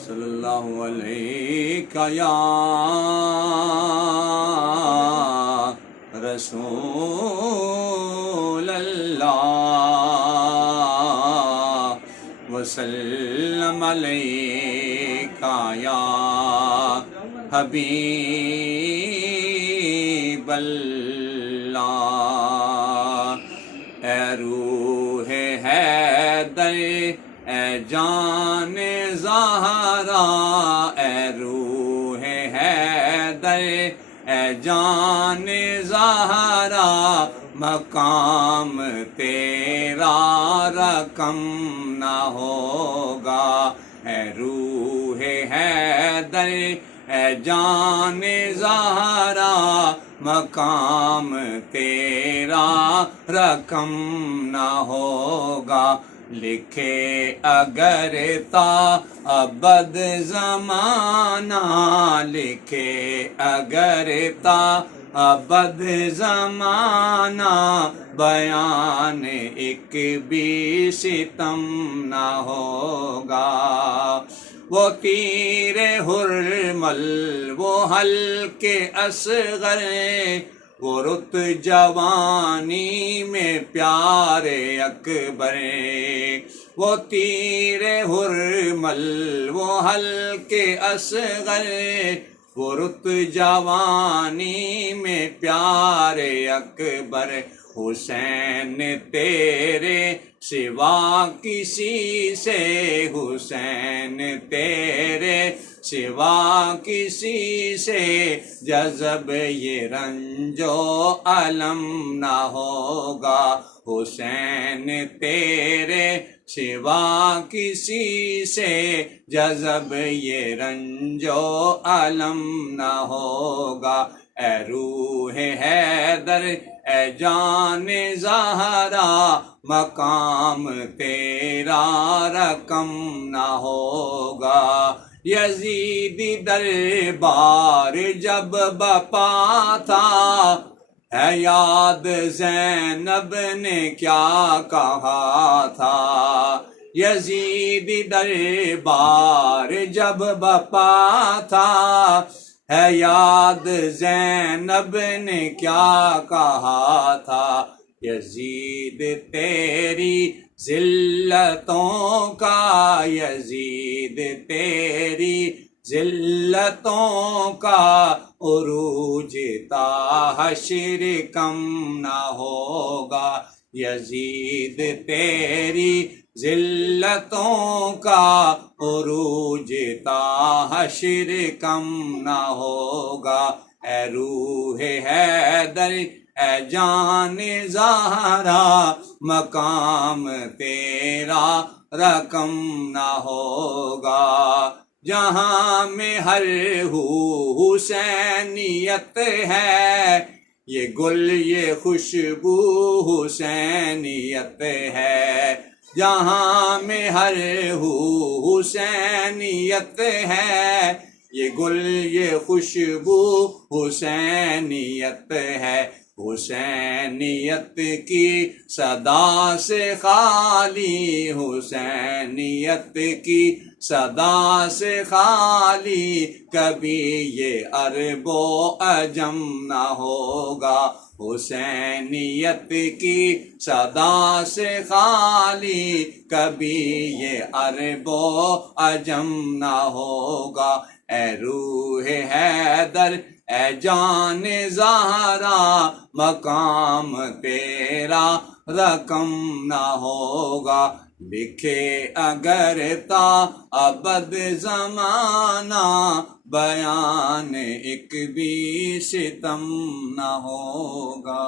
صلی اللہ علیہ یا رسول اللہ وسلم علیک یا حبیب اللہ۔ اے روح حیدر اے جان زہرا، اے روح حیدر اے جان زہرا، مقام تیرا رقم نہ ہوگا۔ اے روح حیدر اے جان زہرا، مقام تیرا رقم نہ ہوگا۔ لکھے اگر تا ابد زمانہ، لکھے اگر تا ابد زمانہ، بیان ایک بھی ستم نہ ہوگا۔ وہ تیر حرمل وہ حلق اصغر، وہ رت جوانی میں پیارے اکبر، وہ تیر حرمل وہ حلق اصغر، وہ رت جوانی میں پیارے اکبر۔ حسین تیرے سوا کسی سے، حسین تیرے سوا کسی سے، جذب یہ رنج و الم نہ ہوگا۔ حسین تیرے سوا کسی سے، جذب یہ رنج و الم نہ ہوگا۔ اے روح حیدر اے جان زہرا، مقام تیرا رقم نہ ہوگا۔ یزیدی دربار جب بپا تھا، ہے یاد زینب نے کیا کہا تھا۔ یزیدی دربار جب بپا تھا، ہے یاد زینب نے کیا کہا تھا۔ یزید تیری ذلتوں کا، یزید تیری ذلتوں کا، عروج تا حشر کم نہ ہوگا۔ یزید تیری ذلتوں کا، عروج تا حشر کم نہ ہوگا۔ اے روح حیدر اے جان زہرا، مقام تیرا رقم نہ ہوگا۔ جہاں میں ہر حسینیت ہے، یہ گل یہ خوشبو حسینیت ہے۔ جہاں میں ہر حسینیت ہے، یہ گل یہ خوشبو حسینیت ہے۔ حسینیت کی صدا سے خالی، حسینیت کی صدا سے خالی، کبھی یہ عرب و عجم نہ ہوگا۔ حسینیت کی صدا سے خالی، کبھی یہ عرب و عجم نہ ہوگا۔ اے روح حیدر اے جان زہرا، مقام تیرا رقم نہ ہوگا۔ لکھے اگر تا ابد زمانہ، بیان ایک بھی ستم نہ ہوگا۔